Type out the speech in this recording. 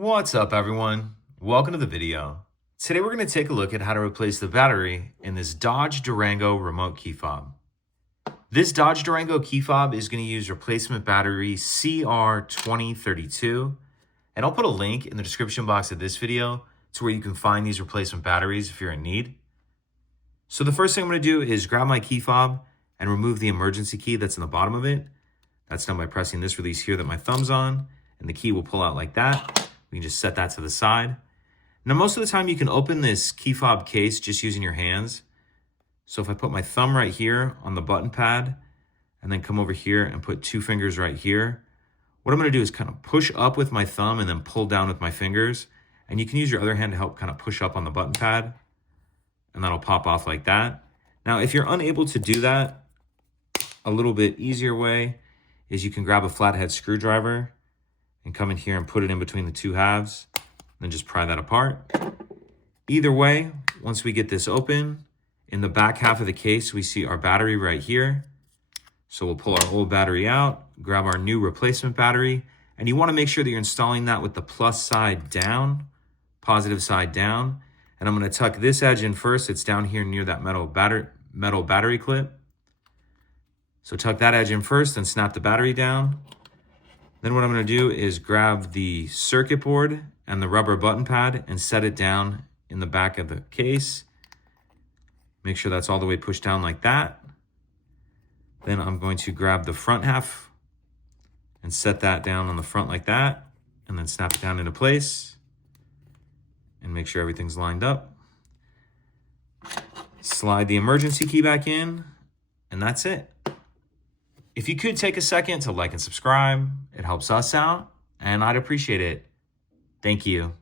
What's up, everyone? Welcome to the video. Today we're going to take a look at how to replace the battery in this Dodge Durango remote key fob. This Dodge Durango key fob is going to use replacement battery CR2032, and I'll put a link in the description box of this video to where you can find these replacement batteries if you're in need. So the first thing I'm going to do is grab my key fob and remove the emergency key that's in the bottom of it. That's done by pressing this release here that my thumb's on, and the key will pull out like that. We can just set that to the side. Now, most of the time you can open this key fob case just using your hands. So if I put my thumb right here on the button pad and then come over here and put two fingers right here, what I'm going to do is kind of push up with my thumb and then pull down with my fingers. And you can use your other hand to help kind of push up on the button pad, and that'll pop off like that. Now, if you're unable to do that, a little bit easier way is you can grab a flathead screwdriver and come in here and put it in between the two halves, and then just pry that apart. Either way, once we get this open, in the back half of the case, we see our battery right here. So we'll pull our old battery out, grab our new replacement battery, and you want to make sure that you're installing that with the plus side down, positive side down. And I'm going to tuck this edge in first. It's down here near that metal battery clip. So tuck that edge in first and snap the battery down. Then what I'm going to do is grab the circuit board and the rubber button pad and set it down in the back of the case. Make sure that's all the way pushed down like that. Then I'm going to grab the front half and set that down on the front like that, and then snap it down into place and make sure everything's lined up. Slide the emergency key back in, and that's it. If you could take a second to like and subscribe, it helps us out, and I'd appreciate it. Thank you.